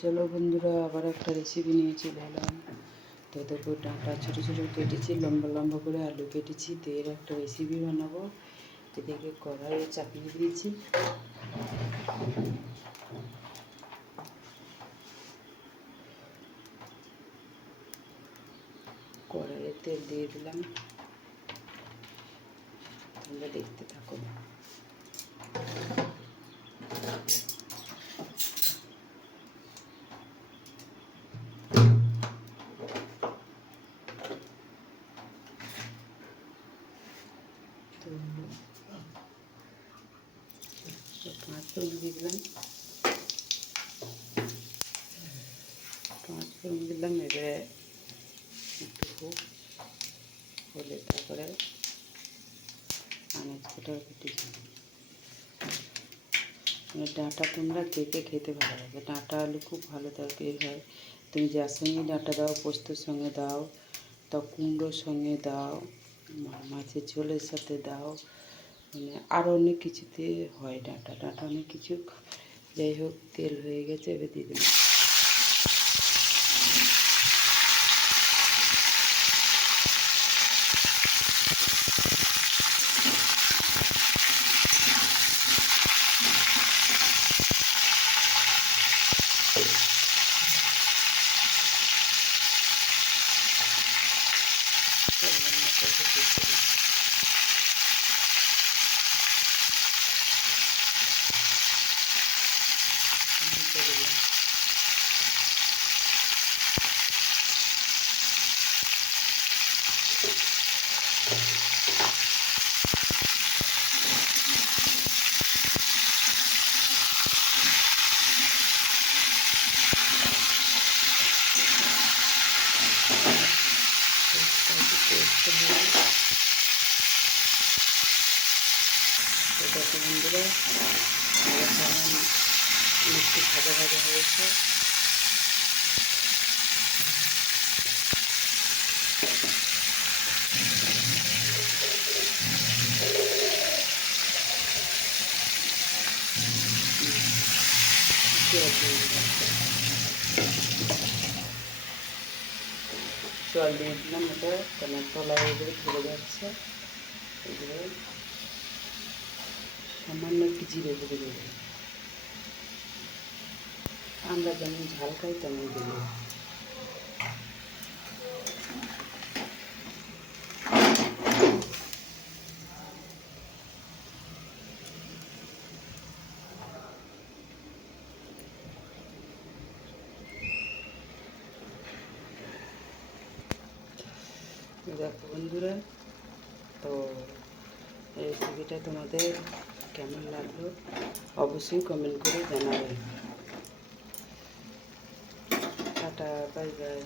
চলো বন্ধুরা, আবার একটা রেসিপি নিয়ে চলে এলাম। তো দেখো, ডাঁটা ছোটো ছোটো কেটেছি, লম্বা লম্বা করে আলু কেটেছি, তো এর একটা রেসিপি বানাবো। এদিকে কড়াইয়ে চাপিয়ে দিয়েছি, কড়াইয়ে তেল দিয়ে দিলাম, তোমরা দেখতে থাকো। তো 5 ফোড়ন দিয়ে দিলাম, 5 ফোড়ন দিলাম। এবারে একটু হলে তারপরে আনাজ কটা কেটেছি। ডাঁটা তোমরা কে কে খেতে ভালো লাগে? ডাঁটা আলু খুব ভালো তরকারি হয়। তুমি যার সঙ্গে ডাঁটা দাও, পোস্তর সঙ্গে দাও, তা কুমড়োর সঙ্গে দাও, মাছের ঝোলের সাথে দাও, মানে আরও অনেক কিছুতে হয় ডাঁটা। ডাঁটা অনেক কিছু। যাই হোক, তেল হয়ে গেছে, এবার দিয়ে দিলাম দেখো বন্ধুরা, মিষ্টি ভাজা ভাজা হয়েছে। জল দিয়ে দিলাম, এটা কেন তলায় এগুলো ধরে যাচ্ছে। এগুলো সামান্য একটু জিরে গুঁড়ো দেবো, আমরা যেমন ঝাল খাই তেমন দেবো। দেখো বন্ধুরা, তো এই রেসিপিটা তোমাদের কেমন লাগলো অবশ্যই কমেন্ট করে জানাবে। Tata, bye bye.